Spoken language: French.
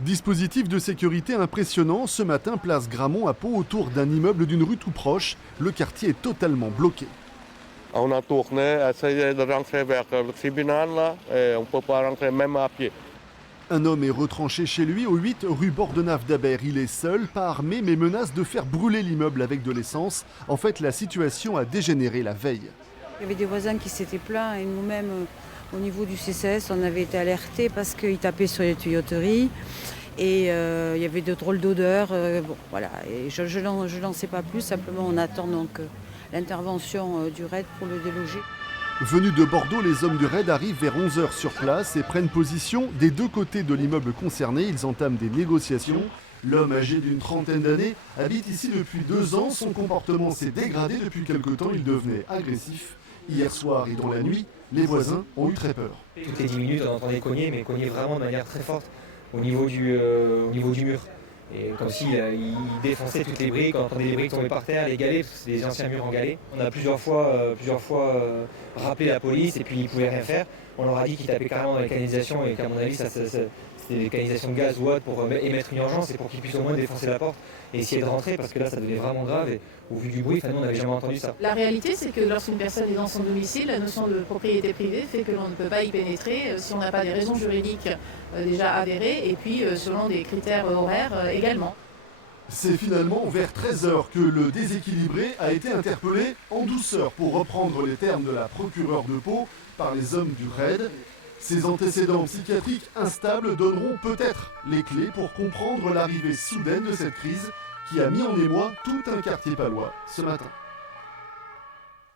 Dispositif de sécurité impressionnant, ce matin, place Gramont à Pau, autour d'un immeuble d'une rue tout proche. Le quartier est totalement bloqué. On a tourné, essayé de rentrer vers le tribunal là, et on ne peut pas rentrer même à pied. Un homme est retranché chez lui au 8 rue Bordenave d'Abert. Il est seul, pas armé, mais menace de faire brûler l'immeuble avec de l'essence. En fait, la situation a dégénéré la veille. Il y avait des voisins qui s'étaient plaints et nous-mêmes, au niveau du CCS, on avait été alertés parce qu'ils tapaient sur les tuyauteries et il y avait de drôles d'odeurs. Bon, voilà. Et je n'en sais pas plus, simplement on attend donc l'intervention du RAID pour le déloger. Venus de Bordeaux, les hommes du RAID arrivent vers 11 h sur place et prennent position des deux côtés de l'immeuble concerné. Ils entament des négociations. L'homme âgé d'une trentaine d'années habite ici depuis 2 ans. Son comportement s'est dégradé depuis quelque temps. Il devenait agressif. Hier soir et dans la nuit, les voisins ont eu très peur. Toutes les 10 minutes, on entendait cogner, mais cogner vraiment de manière très forte au niveau du mur. Et comme s'il il défonçait toutes les briques, on entendait les briques tomber par terre, les galets, parce que c'est des anciens murs en galets. On a plusieurs fois rappelé la police et puis ils ne pouvaient rien faire. On leur a dit qu'ils tapaient carrément dans les canalisations et qu'à mon avis, c'était des canalisations de gaz ou autre pour émettre une urgence et pour qu'ils puissent au moins défoncer la porte et essayer de rentrer parce que là, ça devenait vraiment grave et au vu du bruit, nous, on n'avait jamais entendu ça. La réalité, c'est que lorsqu'une personne est dans son domicile, la notion de propriété privée fait que l'on ne peut pas y pénétrer si on n'a pas des raisons juridiques déjà avérées et puis selon des critères horaires également. C'est finalement vers 13 h que le déséquilibré a été interpellé en douceur, pour reprendre les termes de la procureure de Pau, par les hommes du RAID. Ses antécédents psychiatriques instables donneront peut-être les clés pour comprendre l'arrivée soudaine de cette crise qui a mis en émoi tout un quartier palois ce matin.